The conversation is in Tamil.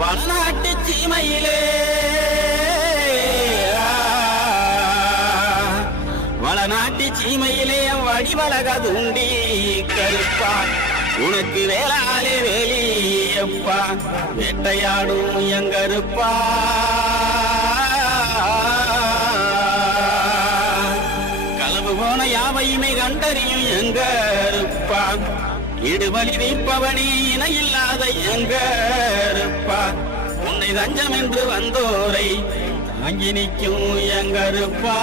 வண்ணாட்டு சீமையிலே. வளநாட்டு சீமையிலே வடிவழகதுண்டி கருப்பா. உனக்கு வேளாலே வேலியப்பா வேட்டையாடும் எங்கருப்பா களவு போன யாவையுமே கண்டறியும் எங்கருப்பா இடுவழி வைப்பவனே இணையில்லாத எங்க இருப்பா தஞ்சம் என்று வந்தோரை அங்கி நிற்கும் எங்கருப்பா?